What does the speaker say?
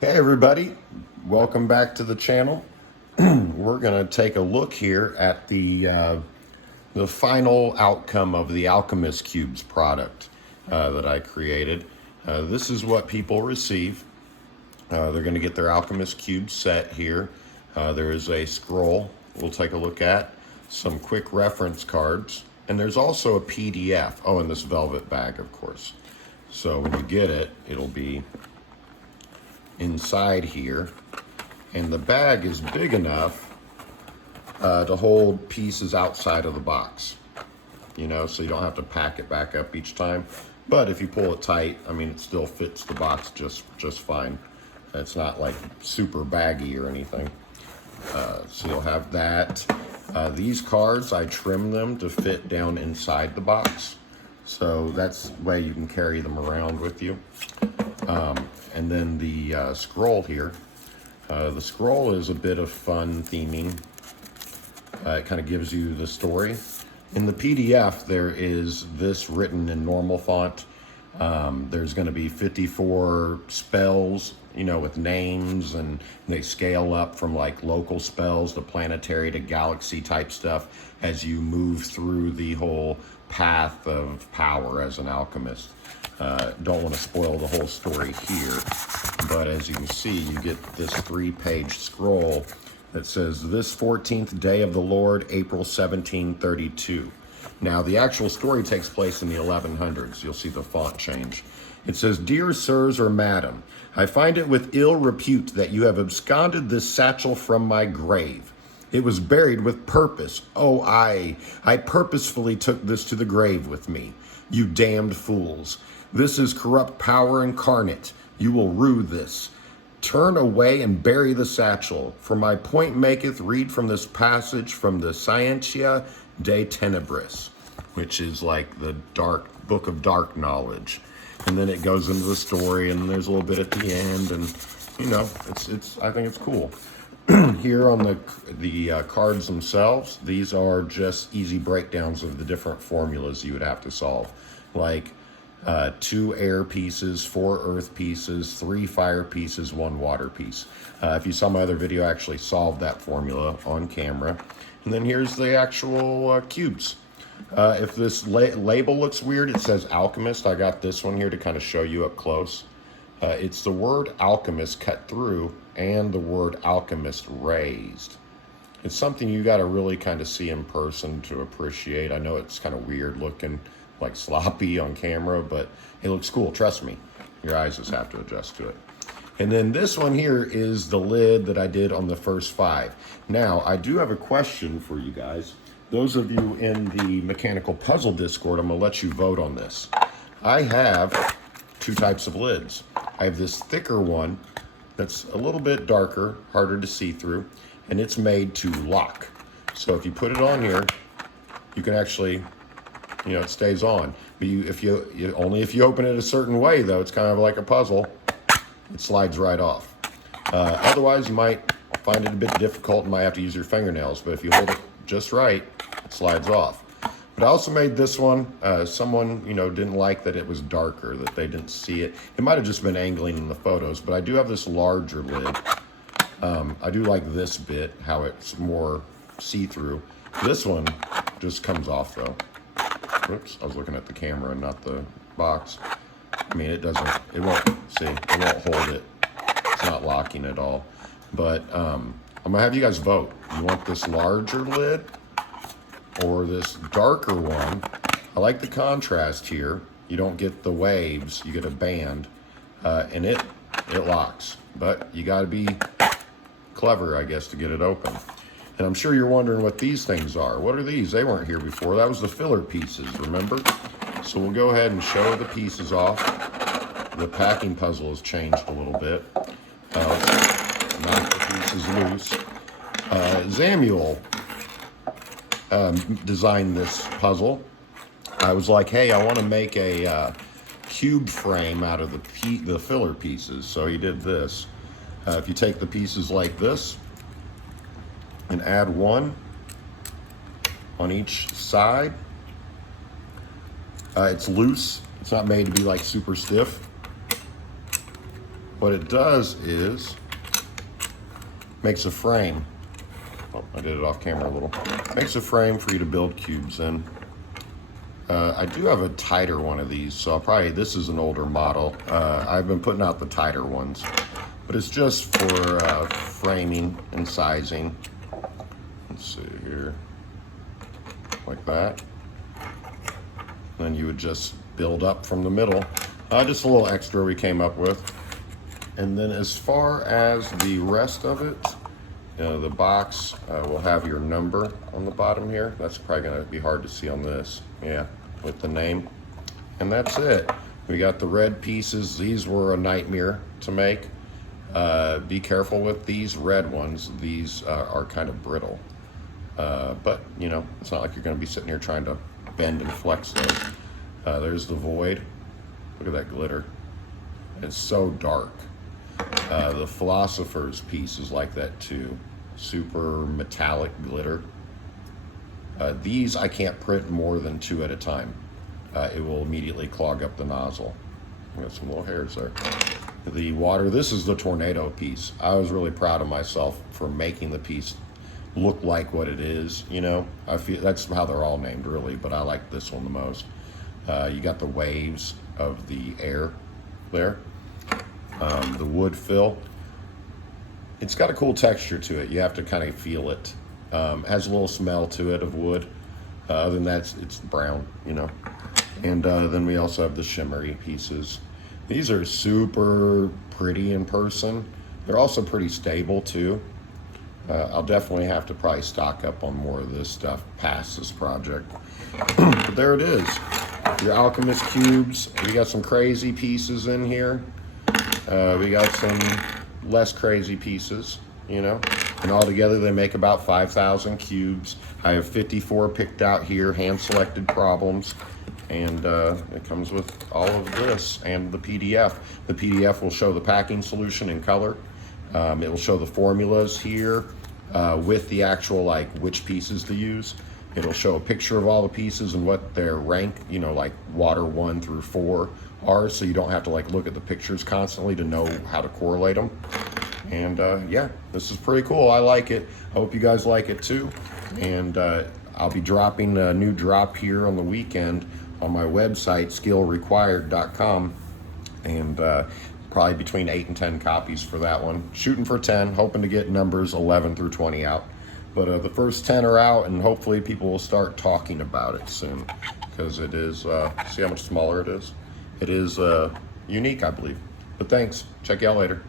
Hey everybody, welcome back to the channel. We're going to take a look here at the final outcome of the Alchemist Cubes product that I created. This is what people receive. They're going to get their Alchemist Cube set here. There is a scroll we'll take a look at, some quick reference cards, and there's also a PDF. Oh, and this velvet bag, of course. So when you get it, it'll be inside here, and the bag is big enough to hold pieces outside of the box, so you don't have to pack it back up each time. But if you pull it tight, I mean, it still fits the box just fine. It's not like super baggy or anything. So you'll have that. These cards, I trim them to fit down inside the box, so that's the way you can carry them around with you. And then the scroll here. The scroll is a bit of fun theming. It kind of gives you the story. In the PDF, there is this written in normal font. There's going to be 54 spells, with names, and they scale up from like local spells to planetary to galaxy type stuff as you move through the whole path of power as an alchemist. Don't want to spoil the whole story here, but as you can see, you get this 3-page scroll that says, "This 14th day of the Lord, April 1732. Now, the actual story takes place in the 1100s. You'll see the font change. It says, "Dear sirs or madam, I find it with ill repute that you have absconded this satchel from my grave. It was buried with purpose. Oh, I purposefully took this to the grave with me. You damned fools. This is corrupt power incarnate. You will rue this. Turn away and bury the satchel. For my point maketh, read from this passage from the Scientia de Tenebris," which is like the book of dark knowledge. And then it goes into the story, and there's a little bit at the end, and I think it's cool. Here on the cards themselves, these are just easy breakdowns of the different formulas you would have to solve, like 2 air pieces, 4 earth pieces, 3 fire pieces, 1 water piece. If you saw my other video, I actually solved that formula on camera. And then here's the actual cubes. If this label looks weird, it says Alchemist. I got this one here to kind of show you up close. It's the word Alchemist cut through and the word Alchemist raised. It's something you got to really kind of see in person to appreciate. I know it's kind of weird looking, like sloppy on camera, but it looks cool. Trust me, your eyes just have to adjust to it. And then this one here is the lid that I did on the first 5. Now, I do have a question for you guys. Those of you in the Mechanical Puzzle Discord, I'm going to let you vote on this. I have 2 types of lids. I have this thicker one that's a little bit darker, harder to see through, and it's made to lock. So if you put it on here, you can actually, it stays on. But only if you open it a certain way, though. It's kind of like a puzzle. It slides right off. Otherwise, you might find it a bit difficult and might have to use your fingernails. But if you hold it just right, it slides off. But I also made this one. Someone, didn't like that it was darker, that they didn't see it. It might have just been angling in the photos, but I do have this larger lid. I do like this bit, how it's more see-through. This one just comes off, though. Whoops, I was looking at the camera and not the box. I mean, it won't hold it. It's not locking at all. But I'm gonna have you guys vote. You want this larger lid or this darker one? I like the contrast here. You don't get the waves, you get a band, and it locks. But you gotta be clever, I guess, to get it open. And I'm sure you're wondering what these things are. What are these? They weren't here before. That was the filler pieces, remember? So we'll go ahead and show the pieces off. The packing puzzle has changed a little bit. Let's knock the pieces loose. Samuel designed this puzzle. I was like, hey, I want to make a cube frame out of the filler pieces. So he did this. If you take the pieces like this and add 1 on each side, it's loose. It's not made to be like super stiff. what it does is makes a frame. Oh, I did it off camera a little. Makes a frame for you to build cubes in. I do have a tighter one of these, so this is an older model. I've been putting out the tighter ones, but it's just for framing and sizing. Let's see here, like that. Then you would just build up from the middle. Just a little extra we came up with. And then as far as the rest of it, the box will have your number on the bottom here. That's probably gonna be hard to see on this. Yeah, with the name. And that's it. We got the red pieces. These were a nightmare to make. Be careful with these red ones. These are kind of brittle. But, you know, it's not like you're gonna be sitting here trying to bend and flex those. There's the void. Look at that glitter. It's so dark. The Philosopher's piece is like that too. Super metallic glitter. These I can't print more than 2 at a time. It will immediately clog up the nozzle. I got some little hairs there. The water, this is the tornado piece. I was really proud of myself for making the piece look like what it is, you know. I feel that's how they're all named really, but I like this one the most. You got the waves of the air there. The wood fill. It's got a cool texture to it. You have to kind of feel it. Has a little smell to it of wood. Other than that, it's brown, you know. And then we also have the shimmery pieces. These are super pretty in person. They're also pretty stable too. I'll definitely have to probably stock up on more of this stuff past this project. But there it is. Your Alchemist Cubes. We got some crazy pieces in here. We got some less crazy pieces, you know, and all together they make about 5,000 cubes. I have 54 picked out here, hand-selected problems, and it comes with all of this and the PDF. The PDF will show the packing solution in color. It will show the formulas here with the actual, like, which pieces to use. It'll show a picture of all the pieces and what their rank, you know, like water 1 through 4 are, so you don't have to like look at the pictures constantly to know how to correlate them. And yeah, this is pretty cool. I like it. I hope you guys like it too. And I'll be dropping a new drop here on the weekend on my website, skillrequired.com, and probably between 8 and 10 copies for that one. Shooting for 10, hoping to get numbers 11 through 20 out. But the first 10 are out, and hopefully people will start talking about it soon, because it is, see how much smaller it is? It is unique, I believe. But thanks. Check you out later.